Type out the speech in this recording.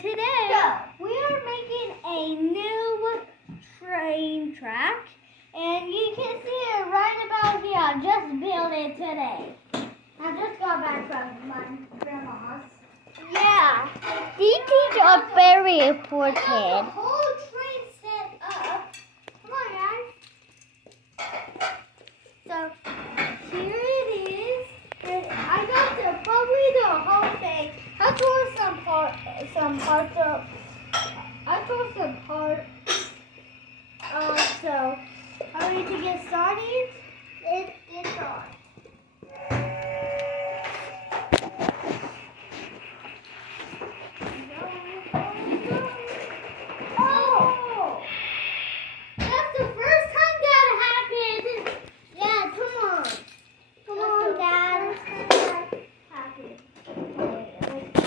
today we are making a new train track, and you can see it right about here. I just built it today. I just got back from my grandma's. Yeah, these are very important. I got the whole train set up. Come on, guys. So here it is. And I got probably the whole thing. I tore some parts of. I tore some parts. So are we to get started? It's on.